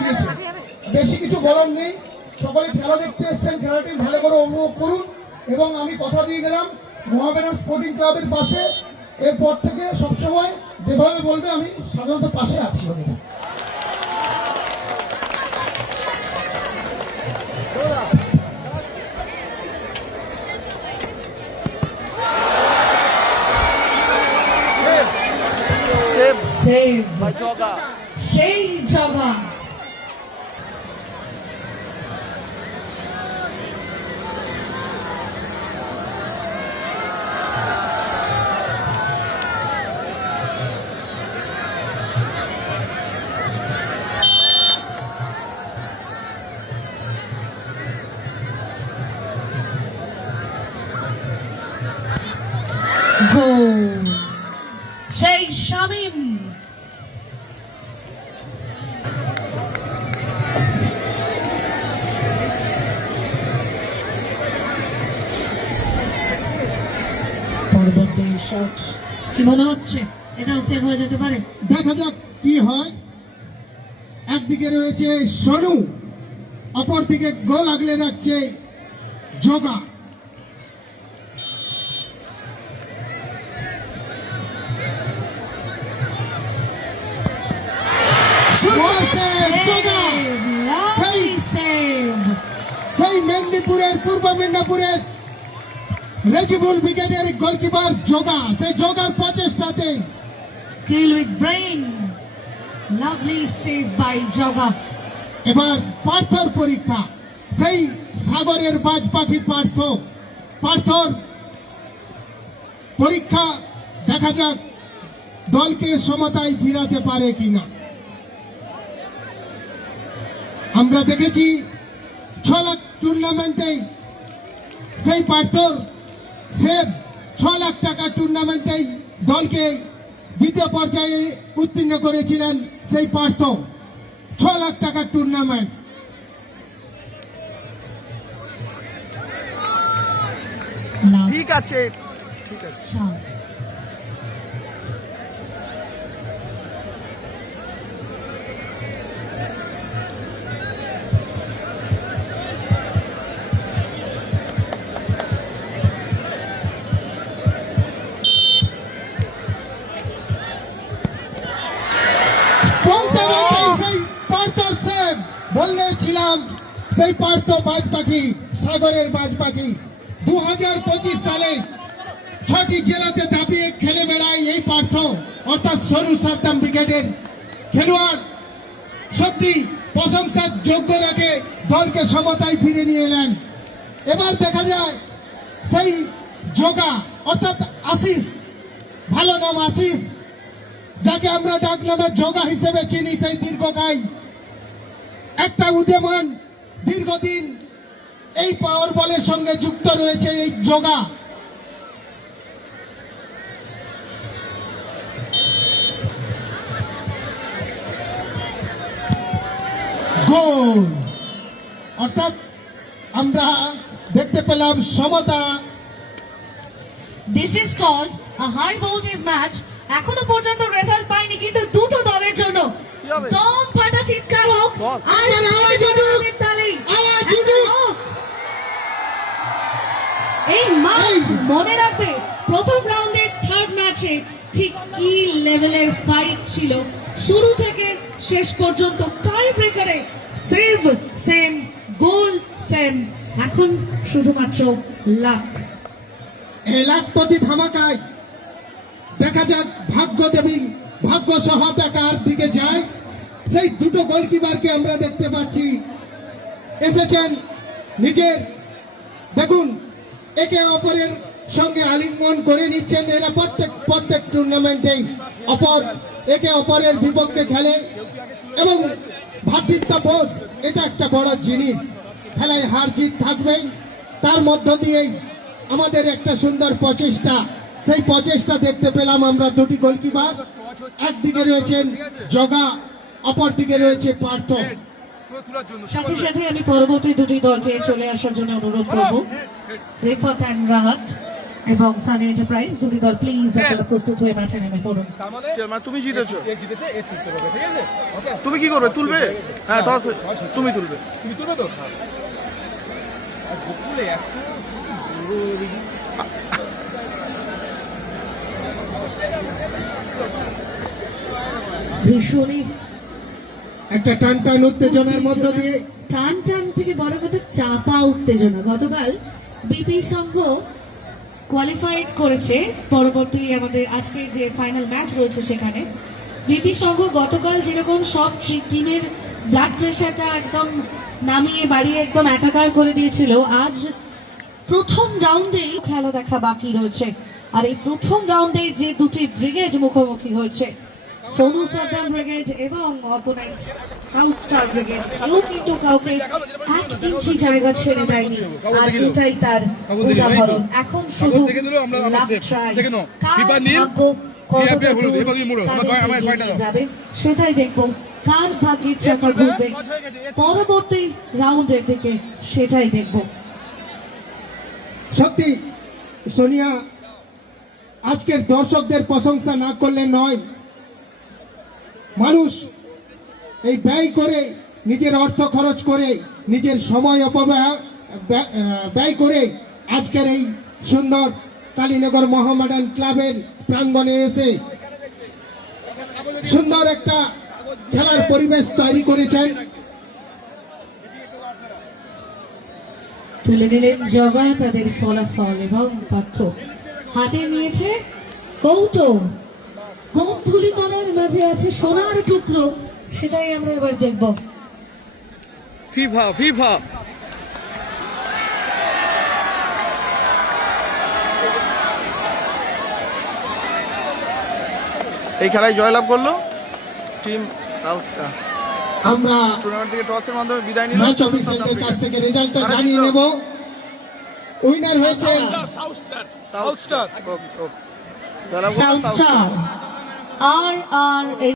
দিয়েছে। বেশি কিছু বলার নেই। সকলে খেলা দেখতে এসেছেন খেলাটি ভালো করে উপভোগ করুন। এবং আমি কথা দিয়ে গেলাম মহাবেনা স্পোর্টিং ক্লাবের পাশে। এরপর থেকে সবসময় যেভাবে বলবে আমি সাধারণত পাশে আছি ওদের. সেই জগা সেই শামিম। পরবর্তী শট কি মনে হচ্ছে? এটা সেভ হয়ে যেতে পারে? দেখা যাক কি হয়। একদিকে রয়েছে সনু, অপরদিকে গোল আগলে রাখছে যোগা সেই মেদিনীপুরের পূর্ব মেদিনীপুরের রেজিবুল ব্রিগেডের গোলকিপার যোগা। সেই যোগার প্রচেষ্টাতে skill with brain lovely save by Jaga এবার পার্থর পরীক্ষা। সেই সাগরের বাজ পাখি পার্থ। পার্থর পরীক্ষা দেখা যাক দলকে সমতায় ফিরাতে পারে কিনা। আমরা দেখেছি ছ লাখ টুর্নামেন্টে সেই পার্থর সে ছ লাখ টাকা টুর্নামেন্টেই দলকে দ্বিতীয় পর্যায়ে উত্তীর্ণ করেছিলেন সেই পার্থ ছ লাখ টাকার টুর্নামেন্ট লাস্ট ঠিক আছে। বলতে বলতে সেই পার্থর সেব বললেছিলাম সেই পার্থ বাজ পাখি সাগরের বাজ পাখি দু হাজার পঁচিশ সালে ছটি জেলাতে দাপিয়ে খেলে বেড়ায় এই পার্থ অর্থাৎ সরু সাদ্দাম ব্রিগেডের খেলোয়াড়। সত্যি প্রশংসার যোগ্য রেখে দলকে সমতায় ফিরে নিয়ে এলেন। এবার দেখা যায় সেই যোগা অর্থাৎ আশিস ভালো নাম আশিস যাকে আমরা ডাক নামে যোগা হিসেবে চিনি সেই দীর্ঘকায়। একটা উদীয়মান দীর্ঘদিন এই পাওয়ার বলের সঙ্গে যুক্ত রয়েছে এই যোগা। গোল! অর্থাৎ আমরা দেখতে পেলাম সমতা। This is called a high voltage match এখনও পর্যন্ত রেজাল্ট পাইনি কিন্তু দুটো দলের জন্য। দম ফাটা চিৎকার হোক আর। এই ম্যাচ মনে রাখবে প্রথম রাউন্ডের থার্ড ম্যাচে ঠিক কি লেভেলের ফাইট ছিল। শুরু থেকে শেষ পর্যন্ত টাই ব্রেকারে সেভ সেম গোল সেম এখন শুধুমাত্র লাক এই লাখপতি ধামাকায়। দেখা যাক ভাগ্য দেবী ভাগ্য সহায়তাকার দিকে যায়। সেই দুটো গোলকিপারকে আমরা দেখতে পাচ্ছি। এসেছেন নিজের, দেখুন, একে অপরের সঙ্গে আলিঙ্গন করে নিচ্ছেন। এরা প্রত্যেক প্রত্যেক টুর্নামেন্টেই অপর, একে অপরের বিপক্ষে খেলে। এবং ভ্রাতৃত্ববোধ এটা একটা বড় জিনিস। খেলায় হার জিত থাকবেই। তার মধ্য দিয়েই আমাদের একটা সুন্দর প্রচেষ্টা। সেই প্রচেষ্টা দেখতে পেলাম আমরা দুটি গোলকিপার। একদিকে রয়েছেন জগা অপর দিকে রয়েছে পার্থ। সাথে সাথে আমি পরবর্তী দুটি দলকে চলে আসার জন্য অনুরোধ করব। রেফাত অ্যান্ড রাহাত এবং সানি এন্টারপ্রাইজ দুটি দল প্লিজ আপনারা প্রস্তুত হয়ে মাঠে নেমে পড়ুন। মানে তুমি জিতেছো? জিতেছে এ তুলতে পারবে ঠিক আছে তুমি কি করবে তুলবে? হ্যাঁ টস তুমি তুলবে। তুমি তুলো তো? আর এত বড় দেখি। ভীষণই একটা টান টান উত্তেজনার মধ্য দিয়ে। টান টান থেকে বড় কথা চাপা উত্তেজনা। গতকাল বিপি সংঘ কোয়ালিফাইড করেছে। পরবর্তী আমাদের আজকের যে ফাইনাল ম্যাচ রয়েছে সেখানে। বিপি সংঘ গতকাল যেরকম সব টিমের ব্লাড প্রেশারটা একদম নামিয়ে বাড়িয়ে একদম একাকার করে দিয়েছিল আজ প্রথম রাউন্ডেই খেলা দেখা বাকি রয়েছে। আর এই প্রথম রাউন্ডে যে দুটি ব্রিগেড মুখোমুখি হয়েছে সোনু সাদ্দাম ব্রিগেড এবং অপোনেন্ট সাউথ স্টার ব্রিগেড কেউ কিন্তু কাউকে এক ইঞ্চি জায়গা ছেড়ে দেয়নি। আর এটাই তার উদাহরণ। এখন শুধু লাভ ট্রাই? যাবে সেটাই দেখব। কার ভাগ্যের চাকা ঘুরবে? পরবর্তী রাউন্ডের দিকে সেটাই দেখব। সত্যি সোনিয়া আজকের দর্শকদের প্রশংসা না করলে নয়। মানুষ এই ব্যয় করে নিজের অর্থ খরচ করে নিজের সময় অপব্যয়, ব্যয়- করে আজকের এই সুন্দর কালীনগর মোহামেডান ক্লাবের প্রাঙ্গণে এসে সুন্দর একটা খেলার পরিবেশ তৈরি করেছেন। তুলে নিলেন জগা তাদের ফলাফল এবং পার্থ হাতে নিয়েছে কৌটো। কোন ধুলিকণার মাঝে আছে সোনার টুকরো। সেটাই আমরা এবার দেখব। ফিফা ফিফা। এই খেলায় জয়লাভ করল টিম সাউথ স্টার। আমরা টুর্নামেন্ট থেকে টসের মাধ্যমে বিদায় নিল ম্যাচ অফিসারদের কাছ থেকে রেজাল্টটা জানিয়ে নেব। উইনার হয়েছে সাউথ স্টার আর আর